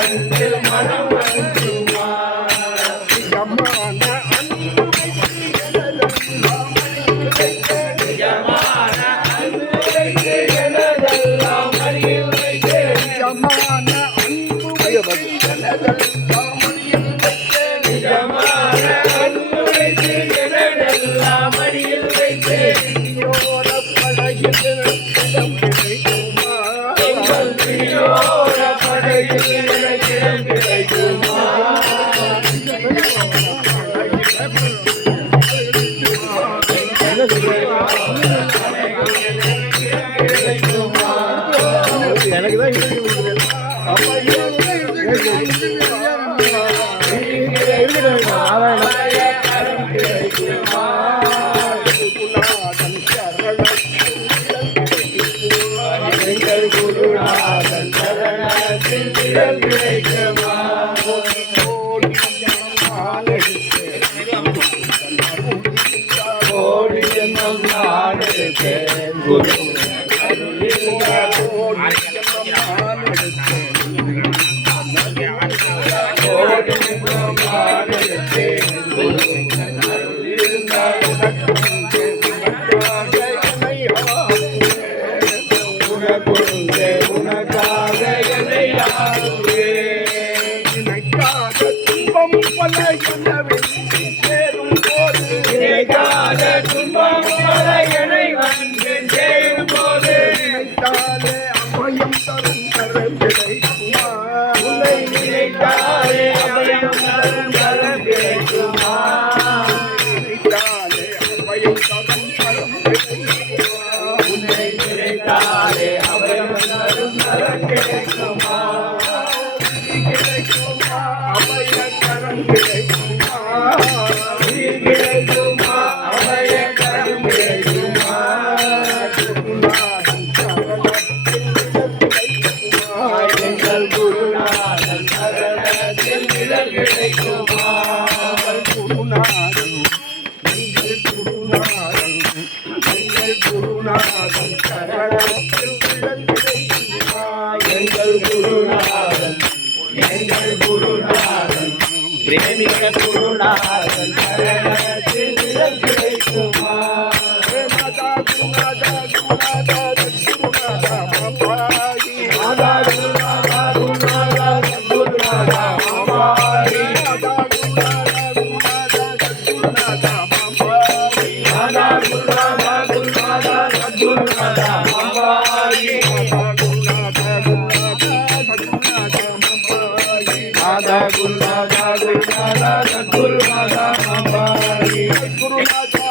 வந்து மனம் வந்துமா யமான அன்பு வைத்து எனதெல்லாம் பல என்ன கிடைக்குமா அவைய கரம் கிடைக்கும் குருநாதன் சரணத்தில் உள்ளங்களை எங்கள் குருநாதன். எங்கள் குருநாதன். பிரேமிக குருநாதன். Guru Nanak, Guru Nanak, Guru Nanak,